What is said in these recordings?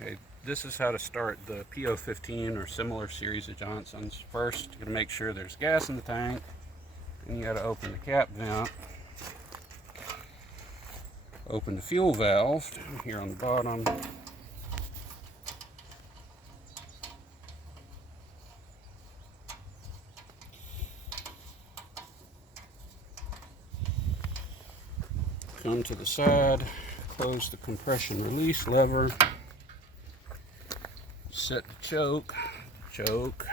Okay, this is how to start the PO15 or similar series of Johnsons. First, you're going to make sure there's gas in the tank. Then you got to open the cap vent. Open the fuel valve down here on the bottom. Come to the side, close the compression release lever. Set the choke.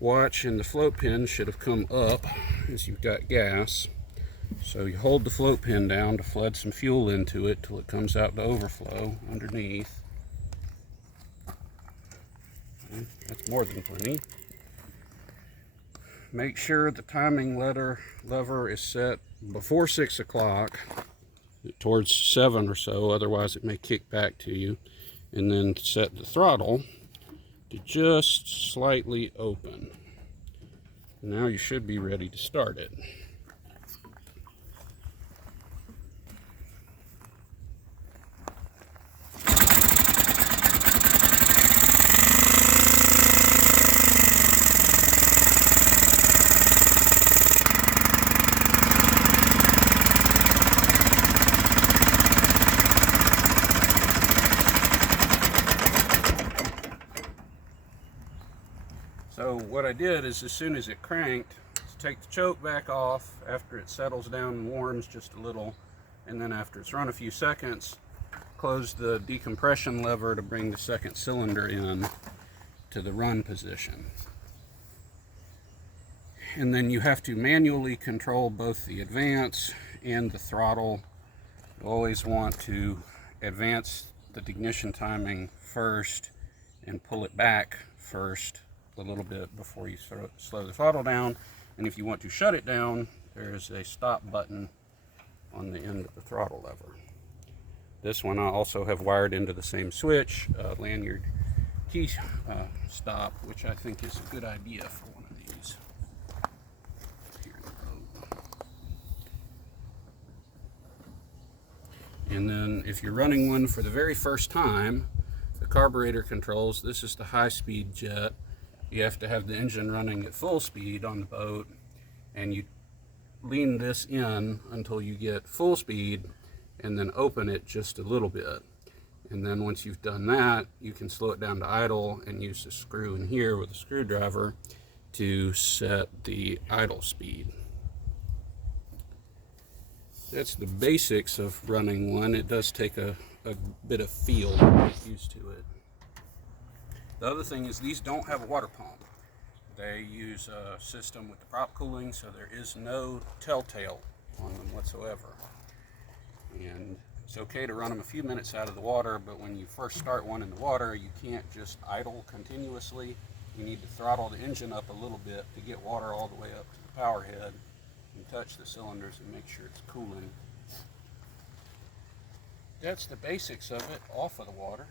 Watch, and the float pin should have come up as you've got gas. So you hold the float pin down to flood some fuel into it till it comes out to overflow underneath. Okay, that's more than plenty. Make sure the timing lever is set before 6 o'clock, towards 7 or so, otherwise it may kick back to you. And then set the throttle to just slightly open. Now you should be ready to start it. So what I did is, as soon as it cranked, take the choke back off after it settles down and warms just a little, and then after it's run a few seconds, close the decompression lever to bring the second cylinder in to the run position. And then you have to manually control both the advance and the throttle. You always want to advance the ignition timing first and pull it back first a little bit before you slow the throttle down. And if you want to shut it down, there's a stop button on the end of the throttle lever. This one I also have wired into the same switch, lanyard key stop, which I think is a good idea for one of these. Here in the boat. And then if you're running one for the very first time, the carburetor controls, this is the high-speed jet. You have to have the engine running at full speed on the boat, and you lean this in until you get full speed and then open it just a little bit. And then once you've done that, you can slow it down to idle and use the screw in here with a screwdriver to set the idle speed. That's the basics of running one. It does take a bit of feel to get used to it. The other thing is, these don't have a water pump. They use a system with the prop cooling, so there is no telltale on them whatsoever. And it's okay to run them a few minutes out of the water, but when you first start one in the water, you can't just idle continuously. You need to throttle the engine up a little bit to get water all the way up to the power head and touch the cylinders and make sure it's cooling. That's the basics of it off of the water.